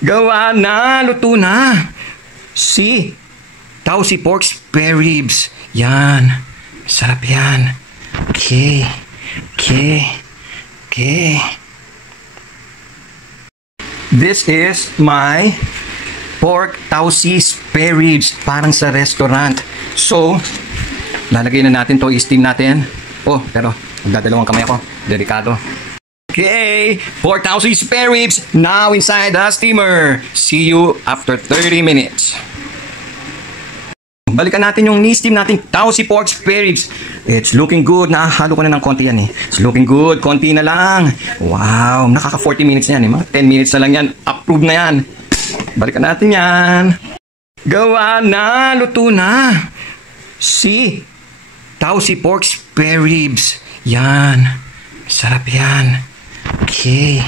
Gawa na, luto na. Si, Tausi pork spare ribs. Yan. Sarap yan. Okay. This is my pork Tausi spare ribs. Parang sa restaurant. So, lalagay na natin to, i-steam natin. Oh, pero magdadalawang kamay ako. Delikado. Okay, pork Tausi spare ribs now inside the steamer. See you after 30 minutes. Balikan natin yung ni-steam nating Tausi pork spare ribs. It's looking good. Nakahalo ko na ng konti yan eh. It's looking good. Konti na lang. Wow, nakaka 40 minutes na yan eh. Mga 10 minutes na lang yan. Approved na yan. Balikan natin yan. Gawa na, luto na. Si, Tausi pork spare ribs. Yan. Sarap yan. Okay.